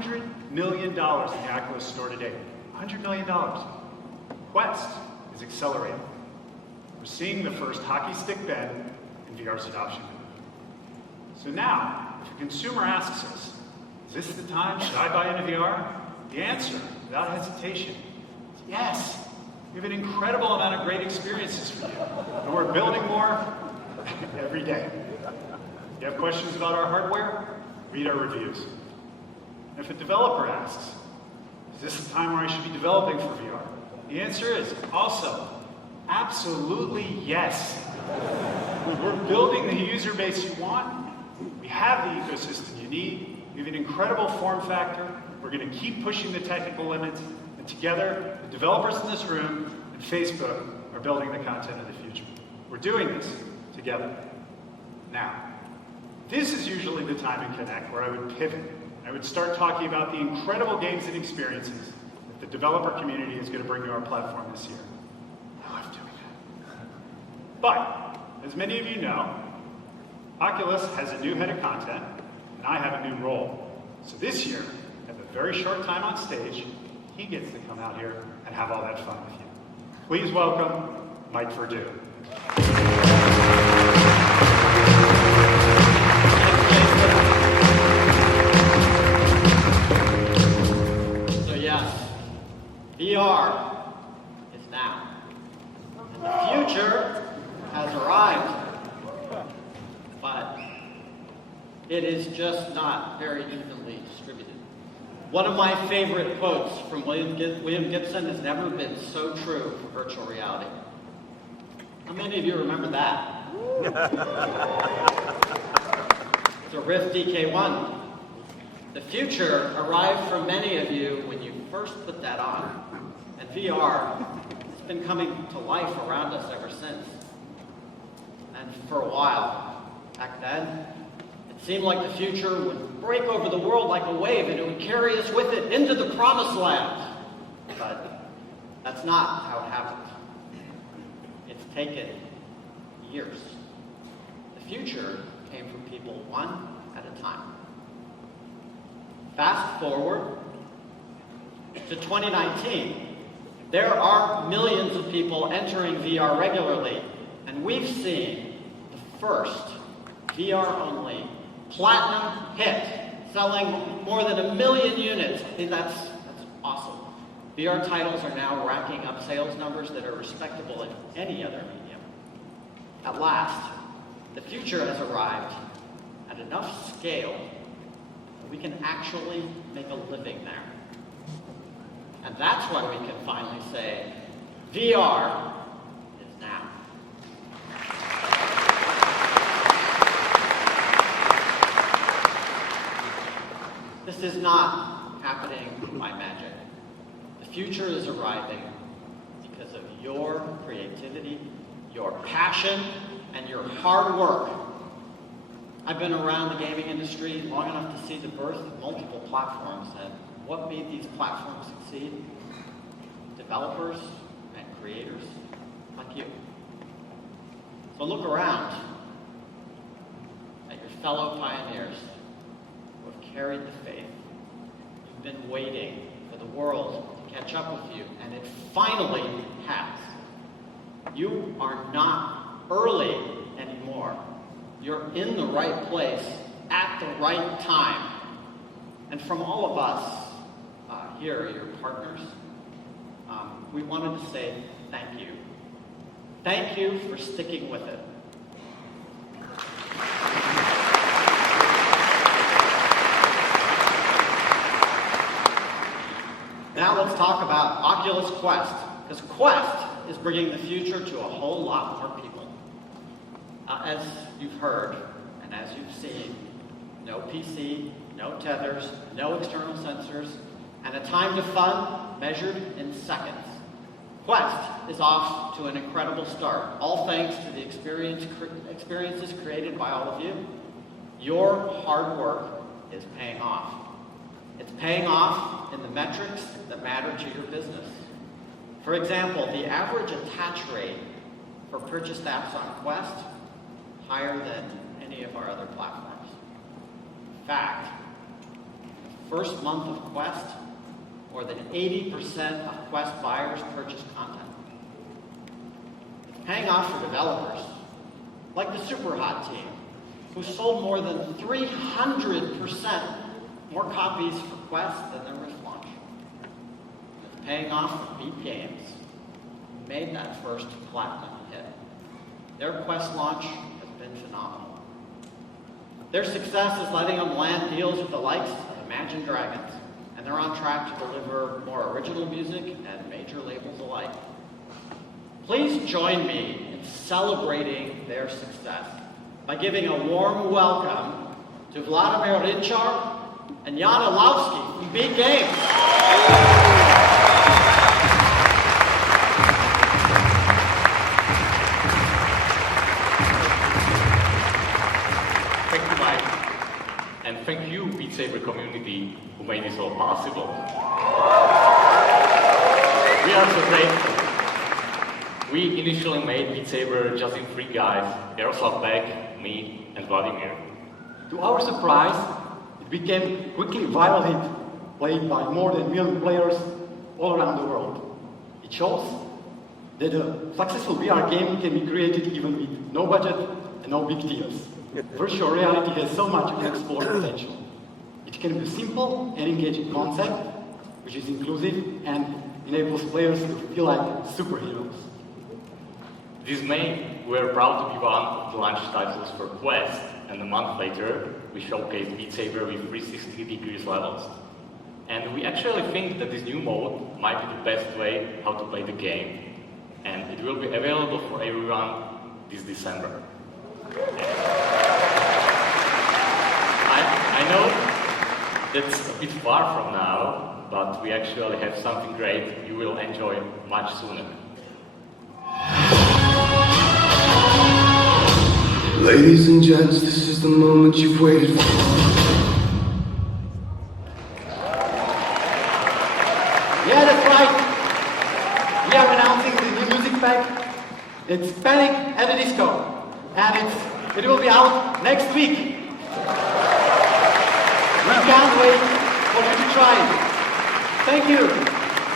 $100 million in the Oculus store today. $100 million. Quest is accelerating. We're seeing the first hockey stick bend in VR's adoption. So now, if a consumer asks us, is this the time? Should I buy into VR? The answer, without hesitation, is yes. We have an incredible amount of great experiences for you. And we're building more every day. If you have questions about our hardware, read our reviews. And if a developer asks, is this the time where I should be developing for VR? The answer is also absolutely yes. We're building the user base you want. We have the ecosystem you need. We have an incredible form factor. We're going to keep pushing the technical limits. And together, the developers in this room and Facebook are building the content of the future. We're doing this together. Now, this is usually the time in Connect where I would pivot. I would start talking about the incredible games and experiences that the developer community is going to bring to our platform this year. Now I'm doing it. But, as many of you know, Oculus has a new head of content, and I have a new role. So this year, at a very short time on stage, he gets to come out here and have all that fun with you. Please welcome Mike Verdu. So yes, VR is now. And the future has arrived. But it is just not very evenly distributed. One of my favorite quotes from William Gibson has never been so true for virtual reality. How many of you remember that? It's a Rift DK1. The future arrived for many of you when you first put that on. And VR has been coming to life around us ever since. And for a while, back then, it seemed like the future would break over the world like a wave and it would carry us with it into the promised land. But that's not how it happened. It's taken years. The future came from people one at a time. Fast forward to 2019. There are millions of people entering VR regularly, and we've seen the first VR-only platinum hit, selling more than 1 million units. I think that's awesome. VR titles are now racking up sales numbers that are respectable in any other medium. At last, the future has arrived at enough scale that we can actually make a living there. And that's why we can finally say, VR is now. This is not happening by magic. The future is arriving because of your creativity, your passion, and your hard work. I've been around the gaming industry long enough to see the birth of multiple platforms, and what made these platforms succeed? Developers and creators like you. So look around at your fellow pioneers who have carried the faith. You've been waiting for the world to catch up with you, and it finally has. You are not early anymore. You're in the right place at the right time. And from all of us here, your partners, we wanted to say thank you. Thank you for sticking with it. Now let's talk about Oculus Quest, because Quest is bringing the future to a whole lot more people. As you've heard, and as you've seen, no PC, no tethers, no external sensors, and a time to fun measured in seconds. Quest is off to an incredible start, all thanks to the experiences created by all of you. Your hard work is paying off. It's paying off in the metrics that matter to your business. For example, the average attach rate for purchased apps on Quest, higher than any of our other platforms. In fact, first month of Quest, more than 80% of Quest buyers purchased content. It's paying off for developers, like the Superhot team, who sold more than 300% more copies for Quest than their Rift launch. It's paying off for Beat Games, who made that first platinum hit. Their Quest launch has been phenomenal. Their success is letting them land deals with the likes of Imagine Dragons, and they're on track to deliver more original music and major labels alike. Please join me in celebrating their success by giving a warm welcome to Vladimir Rinchar and Jan Orlowski from Beat Games. And thank you, Beat Saber community, who made this all possible. We are so grateful. We initially made Beat Saber just in 3 guys, Yaroslav Beck, me, and Vladimir. To our surprise, it became quickly viral hit, played by more than 1 million players all around the world. It shows that a successful VR game can be created even with no budget and no big deals. Virtual reality has so much unexplored potential. It can be a simple and engaging concept, which is inclusive and enables players to feel like superheroes. This May, we are proud to be one of the launch titles for Quest, and a month later, we showcased Beat Saber with 360 degrees levels. And we actually think that this new mode might be the best way how to play the game. And it will be available for everyone this December. I know that's a bit far from now, but we actually have something great you will enjoy much sooner. Ladies and gents, this is the moment you've waited for. Yeah, that's right. We are announcing the new music pack. It's Panic at the Disco. And it will be out next week. We can't wait for you to try it. Thank you.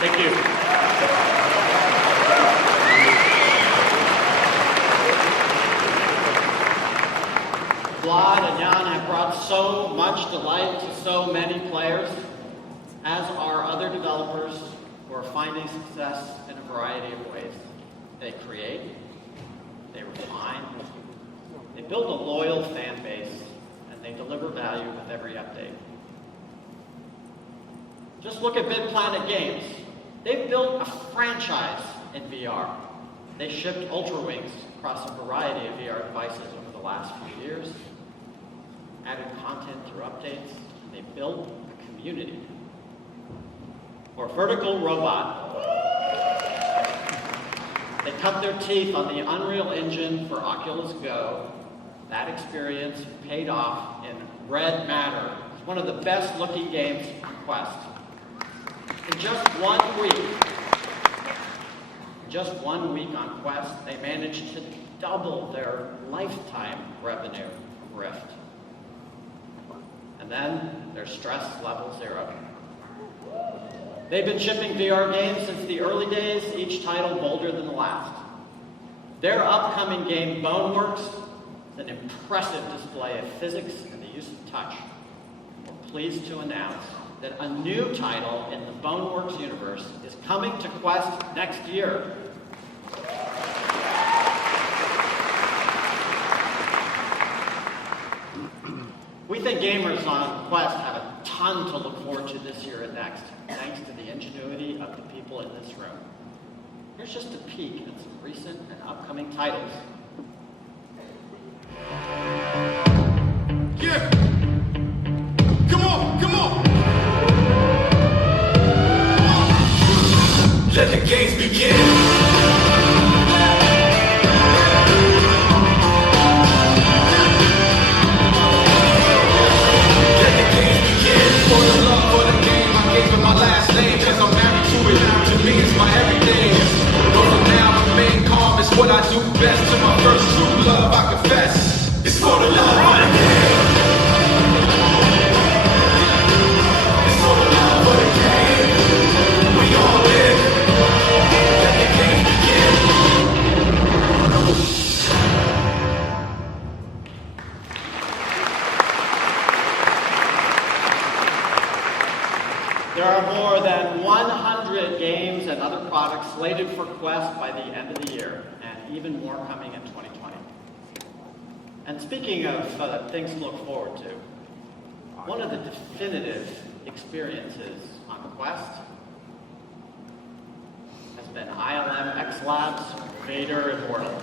Thank you. Vlad and Jan have brought so much delight to so many players, as are other developers who are finding success in a variety of ways. They create, they refine, they build a loyal fan base, and they deliver value with every update. Just look at Big Planet Games. They've built a franchise in VR. They shipped Ultra Wings across a variety of VR devices over the last few years, added content through updates, and they built a community. Or Vertical Robot. They cut their teeth on the Unreal Engine for Oculus Go. That experience paid off in Red Matter. It's one of the best looking games on Quest. In just 1 week on Quest, they managed to double their lifetime revenue from Rift. And then their stress level 0. They've been shipping VR games since the early days, each title bolder than the last. Their upcoming game, Boneworks, is an impressive display of physics and the use of touch. We're pleased to announce that a new title in the Boneworks universe is coming to Quest next year. We think gamers on Quest have a ton to look forward to this year and next, thanks to the ingenuity of the people in this room. Here's just a peek at some recent and upcoming titles. Yeah! Come on, come on! Let the games begin! My last name, cause I'm married to it. To me, it's my everyday. But now, remain calm, it's what I do best. To my first true love, I confess. It's for the love of the game. There are more than 100 games and other products slated for Quest by the end of the year, and even more coming in 2020. And speaking of things to look forward to, one of the definitive experiences on Quest has been ILM X Lab's Vader Immortal.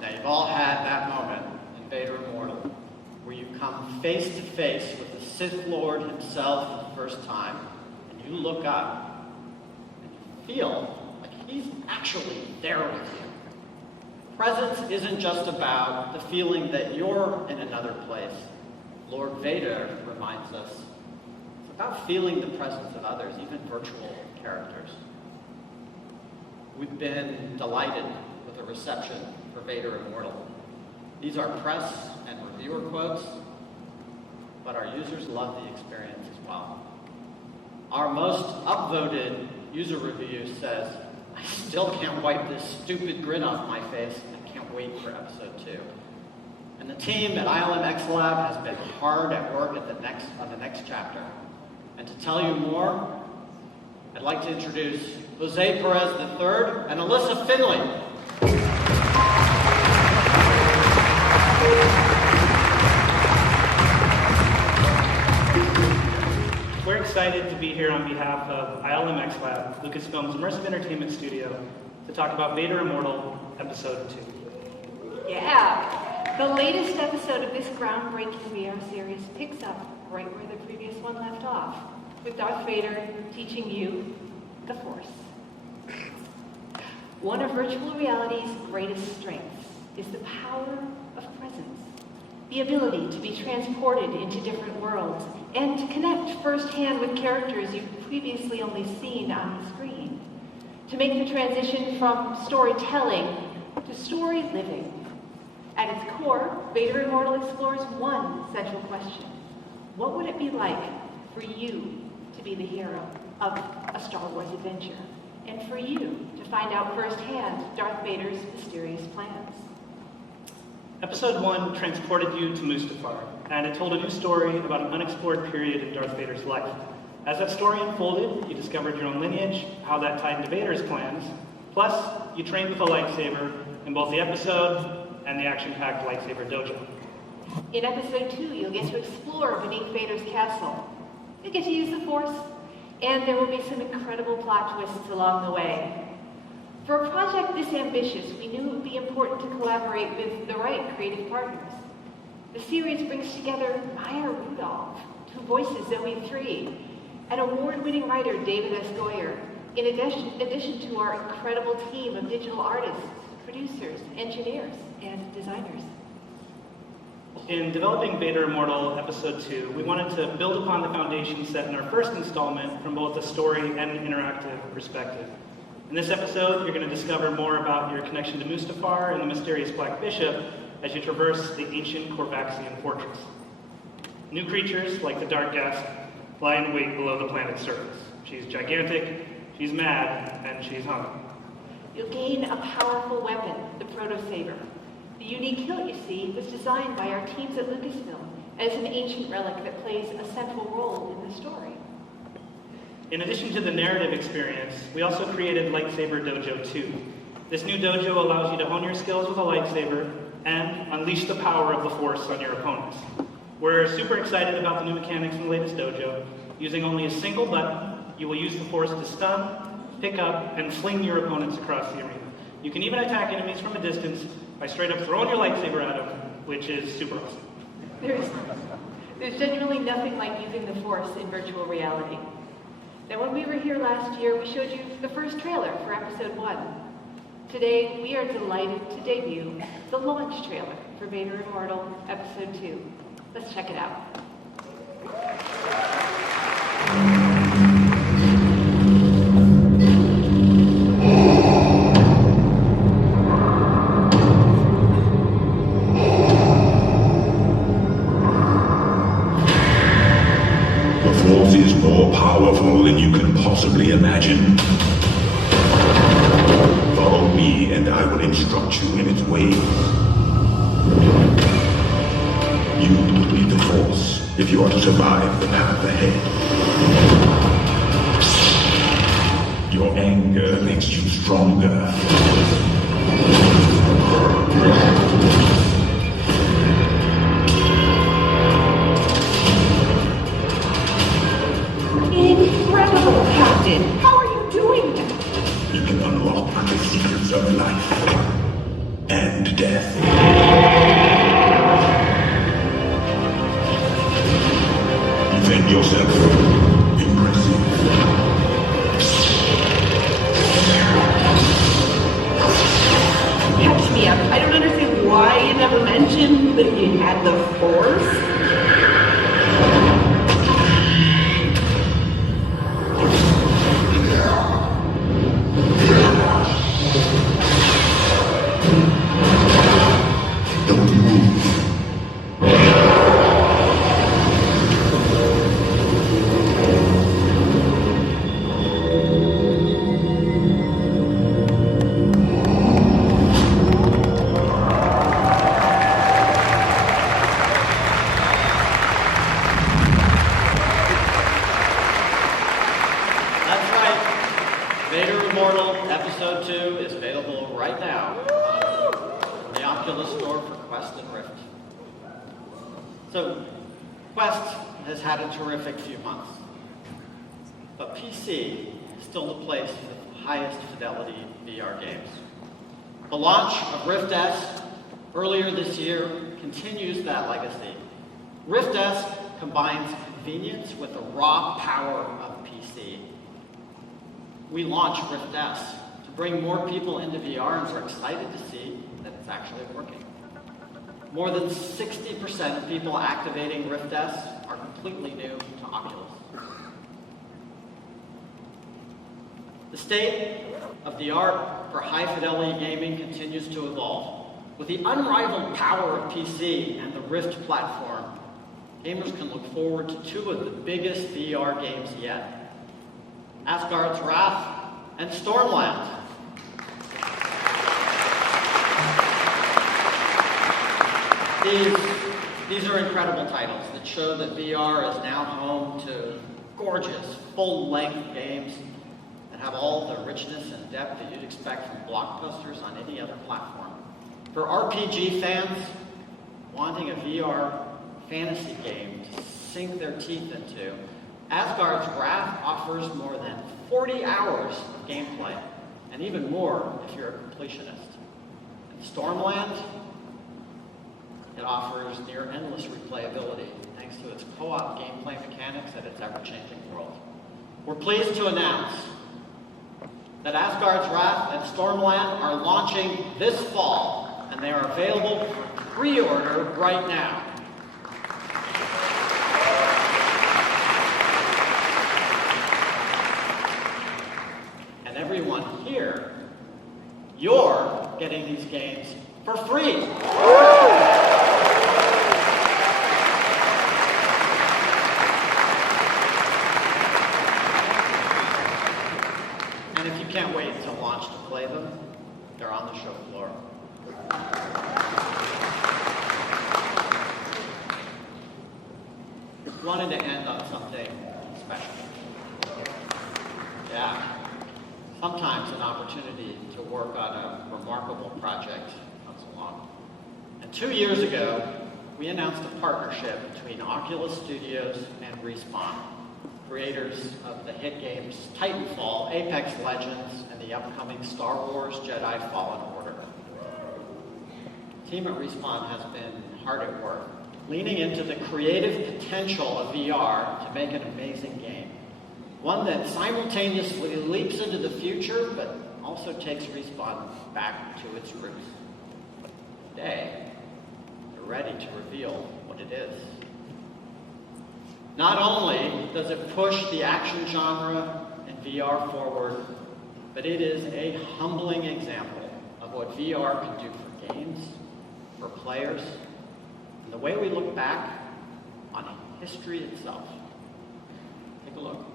Now, you've all had that moment in Vader Immortal where you come face to face with the Sith Lord himself for the first time, and you look up and you feel like he's actually there with you. Presence isn't just about the feeling that you're in another place. Lord Vader reminds us it's about feeling the presence of others, even virtual characters. We've been delighted with the reception for Vader Immortal. These are press and reviewer quotes, but our users love the experience as well. Our most upvoted user review says, "I still can't wipe this stupid grin off my face. I can't wait for episode 2." And the team at ILM X Lab has been hard at work on the next chapter. And to tell you more, I'd like to introduce Jose Perez III and Alyssa Finley. We're excited to be here on behalf of ILM X Lab, Lucasfilm's immersive entertainment studio, to talk about Vader Immortal, Episode 2. Yeah, the latest episode of this groundbreaking VR series picks up right where the previous one left off, with Darth Vader teaching you the Force. One of virtual reality's greatest strengths is the power of presence, the ability to be transported into different worlds and to connect firsthand with characters you've previously only seen on the screen, to make the transition from storytelling to story living. At its core, Vader Immortal explores one central question. What would it be like for you to be the hero of a Star Wars adventure, and for you to find out firsthand Darth Vader's mysterious plans? Episode 1 transported you to Mustafar, and it told a new story about an unexplored period in Darth Vader's life. As that story unfolded, you discovered your own lineage, how that tied into Vader's plans, plus you trained with a lightsaber in both the episode and the action-packed lightsaber dojo. In episode 2, you'll get to explore beneath Vader's castle. You'll get to use the Force, and there will be some incredible plot twists along the way. For a project this ambitious, we knew it would be important to collaborate with the right creative partners. The series brings together Maya Rudolph, who voices Zoe 3, and award-winning writer David S. Goyer, in addition to our incredible team of digital artists, producers, engineers, and designers. In developing Vader Immortal Episode 2, we wanted to build upon the foundation set in our first installment from both a story and an interactive perspective. In this episode, you're going to discover more about your connection to Mustafar and the mysterious Black Bishop as you traverse the ancient Corvaxian fortress. New creatures, like the Dark Guest, lie in wait below the planet's surface. She's gigantic, she's mad, and she's hungry. You'll gain a powerful weapon, the Proto-Saber. The unique hilt you see was designed by our teams at Lucasfilm as an ancient relic that plays a central role in the story. In addition to the narrative experience, we also created Lightsaber Dojo 2. This new dojo allows you to hone your skills with a lightsaber and unleash the power of the Force on your opponents. We're super excited about the new mechanics in the latest dojo. Using only a single button, you will use the Force to stun, pick up, and fling your opponents across the arena. You can even attack enemies from a distance by straight up throwing your lightsaber at them, which is super awesome. There's genuinely nothing like using the Force in virtual reality. Now, when we were here last year, we showed you the first trailer for Episode 1. Today, we are delighted to debut the launch trailer for Vader Immortal Episode 2. Let's check it out. The Force is more powerful than you can possibly imagine. Follow me and I will instruct you in its ways. You will be Force if you are to survive the path ahead. Your anger makes you stronger. Incredible, Captain! How are you doing that? You can unlock the secrets of life and death. You think yourself impressive? Catch me up. I don't understand why you never mentioned that you had the Force. Don't move. That's right. Vader Immortal Episode 2 is available right now on the Oculus Store for Quest and Rift. So, Quest has had a terrific few months, but PC is still the place with the highest fidelity VR games. The launch of Rift S earlier this year continues that legacy. Rift S combines convenience with the raw power of PC. We launched Rift S to bring more people into VR, and we're excited to see that it's actually working. More than 60% of people activating Rift S are completely new to Oculus. The state of the art for high-fidelity gaming continues to evolve. With the unrivaled power of PC and the Rift platform, gamers can look forward to two of the biggest VR games yet: Asgard's Wrath and Stormland. These are incredible titles that show that VR is now home to gorgeous, full-length games that have all the richness and depth that you'd expect from blockbusters on any other platform. For RPG fans wanting a VR fantasy game to sink their teeth into, Asgard's Wrath offers more than 40 hours of gameplay, and even more if you're a completionist. And Stormland, it offers near endless replayability thanks to its co-op gameplay mechanics and its ever-changing world. We're pleased to announce that Asgard's Wrath and Stormland are launching this fall, and they are available for pre-order right now. And everyone here, you're getting these games for free. And if you can't wait to launch to play them, they're on the show floor. Wanted to end on something special. Yeah. Sometimes an opportunity to work on a remarkable project comes along. And 2 years ago, we announced a partnership between Oculus Studios and Respawn, creators of the hit games Titanfall, Apex Legends, and the upcoming Star Wars Jedi Fallen Order. The team at Respawn has been hard at work, leaning into the creative potential of VR to make an amazing game. One that simultaneously leaps into the future, but also takes Respawn back to its roots. Today, they're ready to reveal what it is. Not only does it push the action genre in VR forward, but it is a humbling example of what VR can do for games, for players, and the way we look back on history itself. Take a look.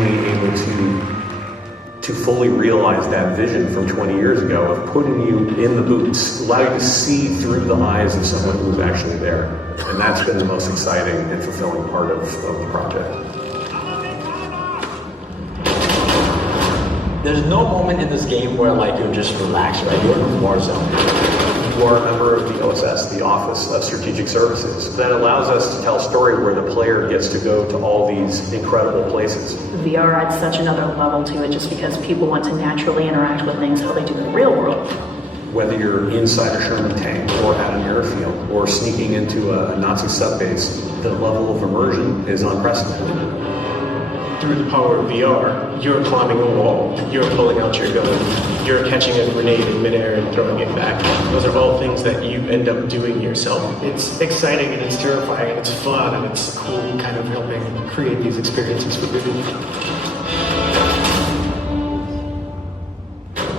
finally able to fully realize that vision from 20 years ago of putting you in the boots, allow you to see through the eyes of someone who was actually there. And that's been the most exciting and fulfilling part of the project. There's no moment in this game where like you're just relaxed, right? You're in a war zone. You are a member of the OSS, the Office of Strategic Services. That allows us to tell a story where the player gets to go to all these incredible places. VR adds such another level to it just because people want to naturally interact with things how they do in the real world. Whether you're inside a Sherman tank or at an airfield or sneaking into a Nazi subbase, the level of immersion is unprecedented. Through the power of VR, you're climbing a wall, you're pulling out your gun, you're catching a grenade in midair and throwing it back. Those are all things that you end up doing yourself. It's exciting and it's terrifying and it's fun and it's cool kind of helping create these experiences for people.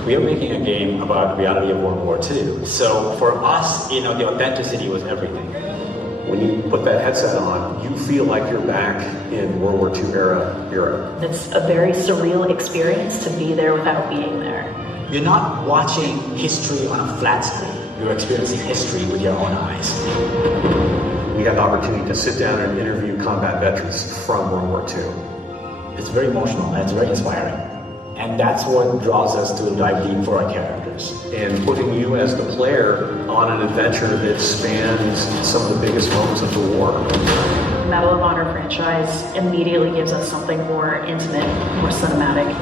We are making a game about the reality of World War II. So for us, the authenticity was everything. When you put that headset on, you feel like you're back in World War II era Europe. It's a very surreal experience to be there without being there. You're not watching history on a flat screen. You're experiencing history with your own eyes. We had the opportunity to sit down and interview combat veterans from World War II. It's very emotional and it's very inspiring. And that's what draws us to dive deep for our characters. And putting you as the player on an adventure that spans some of the biggest moments of the war. The Medal of Honor franchise immediately gives us something more intimate, more cinematic.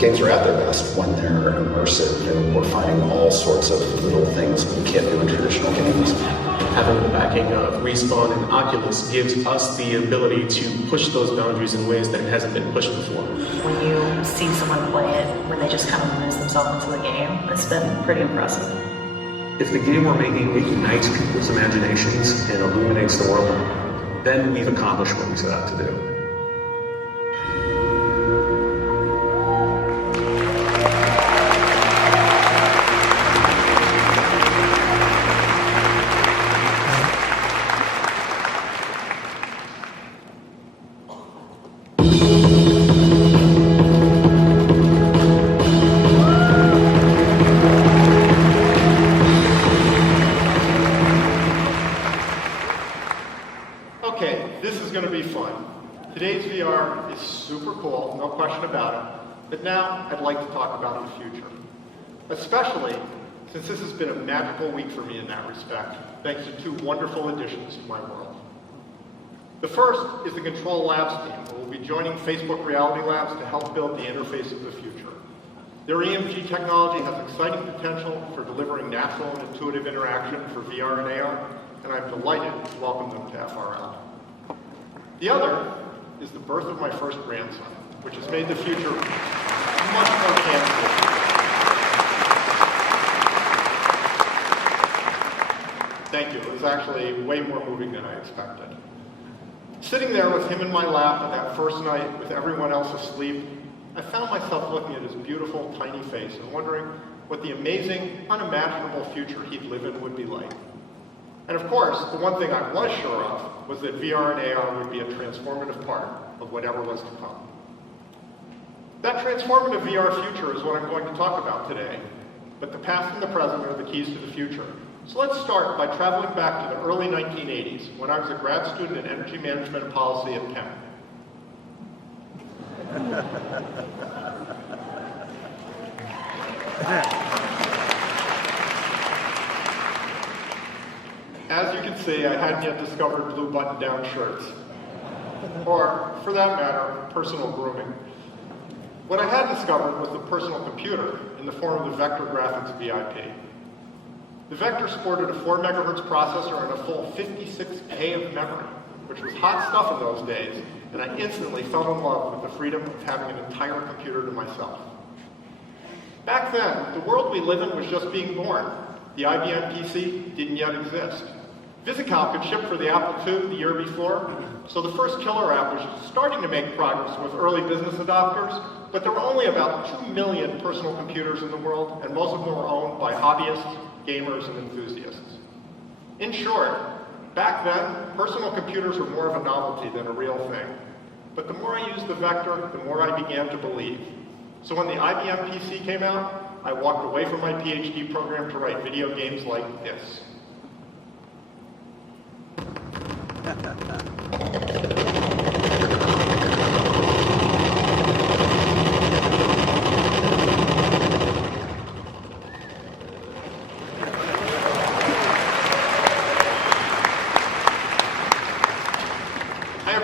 Games are at their best when they're immersive and we're finding all sorts of little things that we can't do in traditional games. Having the backing of Respawn and Oculus gives us the ability to push those boundaries in ways that hasn't been pushed before. When you see someone play it, when they just kind of lose themselves into the game, it's been pretty impressive. If the game we're making ignites people's imaginations and illuminates the world, then we've accomplished what we set out to do. Today's VR is super cool, no question about it, but now I'd like to talk about the future. Especially since this has been a magical week for me in that respect, thanks to two wonderful additions to my world. The first is the Control Labs team, who will be joining Facebook Reality Labs to help build the interface of the future. Their EMG technology has exciting potential for delivering natural and intuitive interaction for VR and AR, and I'm delighted to welcome them to FRL. The other is the birth of my first grandson, which has made the future much more tangible. Thank you. It was actually way more moving than I expected. Sitting there with him in my lap on that first night with everyone else asleep, I found myself looking at his beautiful, tiny face and wondering what the amazing, unimaginable future he'd live in would be like. And of course, the one thing I was sure of was that VR and AR would be a transformative part of whatever was to come. That transformative VR future is what I'm going to talk about today, but the past and the present are the keys to the future. So let's start by traveling back to the early 1980s, when I was a grad student in energy management and policy at Penn. As you can see, I hadn't yet discovered blue button-down shirts, or, for that matter, personal grooming. What I had discovered was the personal computer in the form of the Vector Graphics VIP. The Vector sported a 4 megahertz processor and a full 56K of memory, which was hot stuff in those days, and I instantly fell in love with the freedom of having an entire computer to myself. Back then, the world we live in was just being born. The IBM PC didn't yet exist. VisiCalc could ship for the Apple II the year before, so the first killer app was starting to make progress with early business adopters, but there were only about 2 million personal computers in the world, and most of them were owned by hobbyists, gamers, and enthusiasts. In short, back then, personal computers were more of a novelty than a real thing. But the more I used the Vector, the more I began to believe. So when the IBM PC came out, I walked away from my PhD program to write video games like this.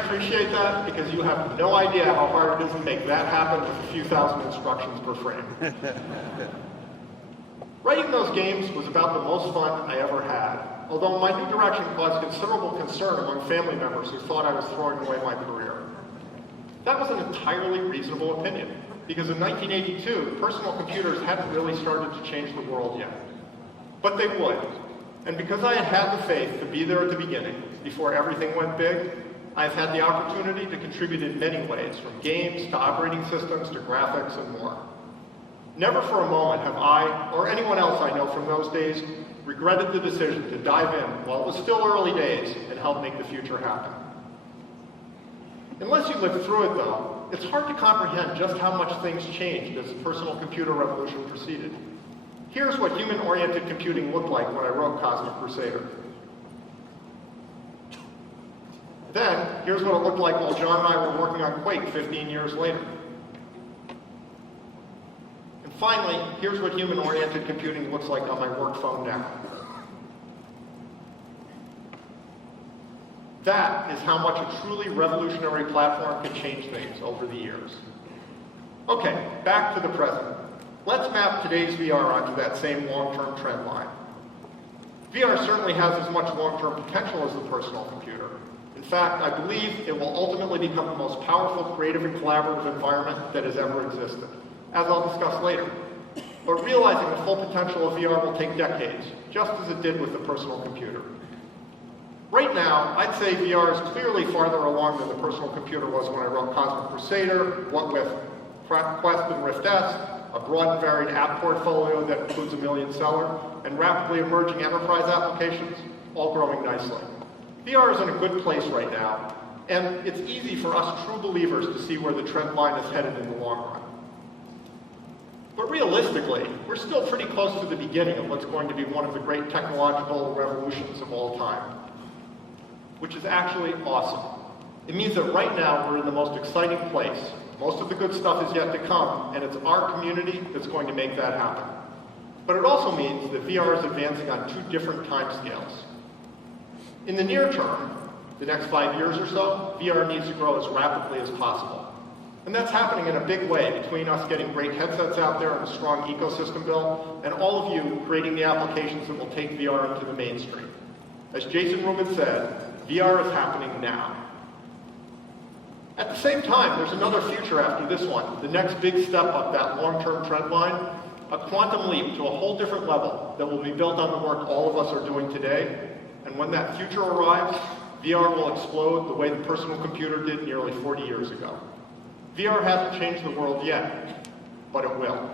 Appreciate that because you have no idea how hard it is to make that happen with a few thousand instructions per frame. Writing those games was about the most fun I ever had, although my new direction caused considerable concern among family members who thought I was throwing away my career. That was an entirely reasonable opinion, because in 1982, personal computers hadn't really started to change the world yet. But they would, and because I had had the faith to be there at the beginning, before everything went big, I've had the opportunity to contribute in many ways, from games to operating systems to graphics and more. Never for a moment have I, or anyone else I know from those days, regretted the decision to dive in while it was still early days and help make the future happen. Unless you lived through it, though, it's hard to comprehend just how much things changed as the personal computer revolution proceeded. Here's what human-oriented computing looked like when I wrote Cosmic Crusader. Then, here's what it looked like while John and I were working on Quake 15 years later. And finally, here's what human-oriented computing looks like on my work phone now. That is how much a truly revolutionary platform can change things over the years. Okay, back to the present. Let's map today's VR onto that same long-term trend line. VR certainly has as much long-term potential as the personal computer. In fact, I believe it will ultimately become the most powerful creative and collaborative environment that has ever existed, as I'll discuss later. But realizing the full potential of VR will take decades, just as it did with the personal computer. Right now, I'd say VR is clearly farther along than the personal computer was when I wrote Cosmic Crusader, what with Quest and Rift S, a broad and varied app portfolio that includes a million seller, and rapidly emerging enterprise applications, all growing nicely. VR is in a good place right now, and it's easy for us true believers to see where the trend line is headed in the long run. But realistically, we're still pretty close to the beginning of what's going to be one of the great technological revolutions of all time, which is actually awesome. It means that right now we're in the most exciting place. Most of the good stuff is yet to come, and it's our community that's going to make that happen. But it also means that VR is advancing on two different timescales. In the near term, the next 5 years or so, VR needs to grow as rapidly as possible. And that's happening in a big way between us getting great headsets out there and a strong ecosystem build, and all of you creating the applications that will take VR into the mainstream. As Jason Rubin said, VR is happening now. At the same time, there's another future after this one, the next big step up that long-term trend line, a quantum leap to a whole different level that will be built on the work all of us are doing today. And when that future arrives, VR will explode the way the personal computer did nearly 40 years ago. VR hasn't changed the world yet, but it will.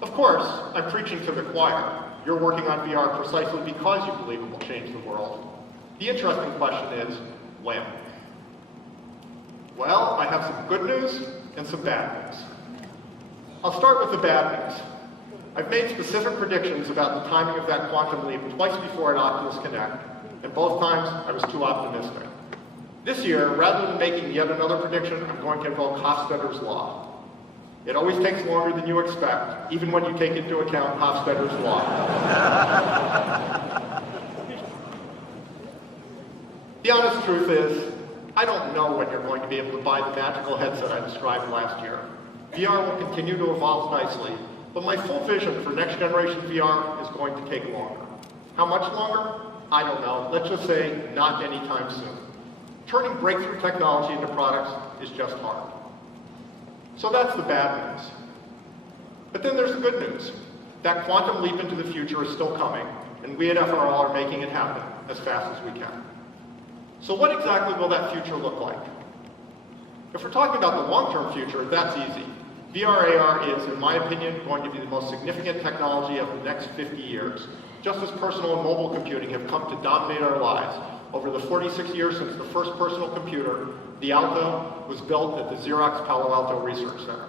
Of course, I'm preaching to the choir. You're working on VR precisely because you believe it will change the world. The interesting question is, when? Well, I have some good news and some bad news. I'll start with the bad news. I've made specific predictions about the timing of that quantum leap twice before at Oculus Connect, and both times I was too optimistic. This year, rather than making yet another prediction, I'm going to invoke Hofstadter's law. It always takes longer than you expect, even when you take into account Hofstadter's law. The honest truth is, I don't know when you're going to be able to buy the magical headset I described last year. VR will continue to evolve nicely, but my full vision for next generation VR is going to take longer. How much longer? I don't know. Let's just say not anytime soon. Turning breakthrough technology into products is just hard. So that's the bad news. But then there's the good news. That quantum leap into the future is still coming, and we at FRL are making it happen as fast as we can. So what exactly will that future look like? If we're talking about the long-term future, that's easy. VR AR is, in my opinion, going to be the most significant technology of the next 50 years, just as personal and mobile computing have come to dominate our lives, over the 46 years since the first personal computer, the Alto, was built at the Xerox Palo Alto Research Center.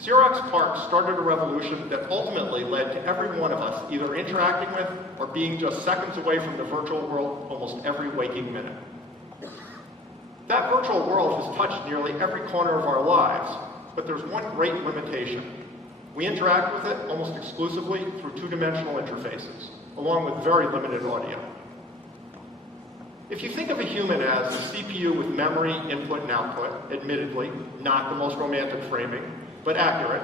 Xerox PARC started a revolution that ultimately led to every one of us either interacting with or being just seconds away from the virtual world almost every waking minute. That virtual world has touched nearly every corner of our lives, but there's one great limitation. We interact with it almost exclusively through two-dimensional interfaces, along with very limited audio. If you think of a human as a CPU with memory, input, and output, admittedly, not the most romantic framing, but accurate,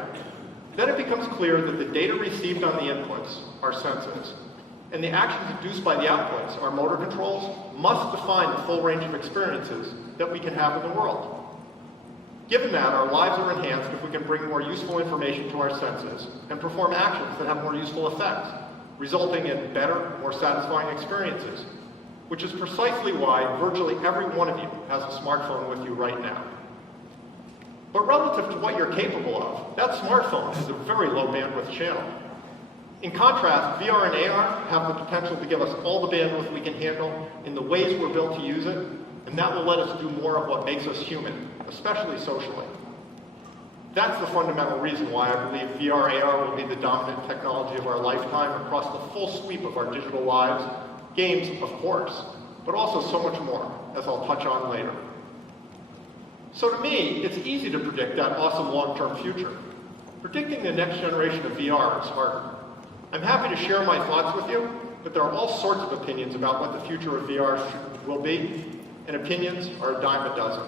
then it becomes clear that the data received on the inputs are senses, and the actions induced by the outputs, our motor controls, must define the full range of experiences that we can have in the world. Given that, our lives are enhanced if we can bring more useful information to our senses and perform actions that have more useful effects, resulting in better, more satisfying experiences, which is precisely why virtually every one of you has a smartphone with you right now. But relative to what you're capable of, that smartphone is a very low bandwidth channel. In contrast, VR and AR have the potential to give us all the bandwidth we can handle in the ways we're built to use it, and that will let us do more of what makes us human, especially socially. That's the fundamental reason why I believe VR AR will be the dominant technology of our lifetime across the full sweep of our digital lives, games, of course, but also so much more, as I'll touch on later. So to me, it's easy to predict that awesome long-term future. Predicting the next generation of VR is harder. I'm happy to share my thoughts with you, but there are all sorts of opinions about what the future of VR will be, and opinions are a dime a dozen.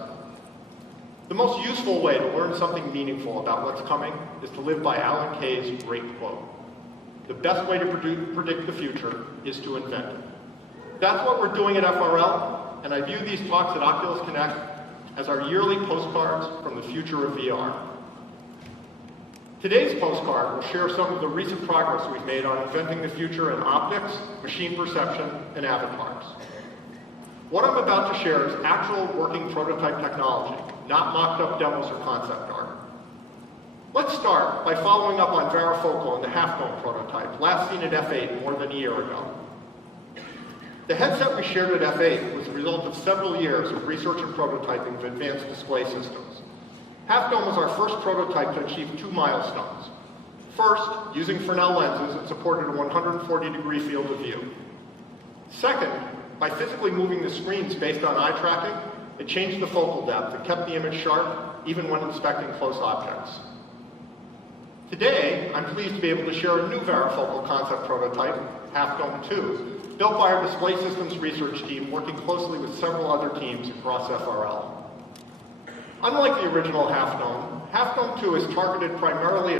The most useful way to learn something meaningful about what's coming is to live by Alan Kay's great quote. The best way to predict the future is to invent it. That's what we're doing at FRL, and I view these talks at Oculus Connect as our yearly postcards from the future of VR. Today's postcard will share some of the recent progress we've made on inventing the future in optics, machine perception, and avatars. What I'm about to share is actual working prototype technology, not mocked up demos or concept art. Let's start by following up on varifocal and the half-dome prototype, last seen at F8 more than a year ago. The headset we shared at F8 was the result of several years of research and prototyping of advanced display systems. Half Dome was our first prototype to achieve two milestones. First, using Fresnel lenses, it supported a 140-degree field of view. Second, by physically moving the screens based on eye tracking, it changed the focal depth and kept the image sharp, even when inspecting close objects. Today, I'm pleased to be able to share a new varifocal concept prototype, Half Dome 2, built by our display systems research team working closely with several other teams across FRL. Unlike the original Half Dome 2 is targeted primarily at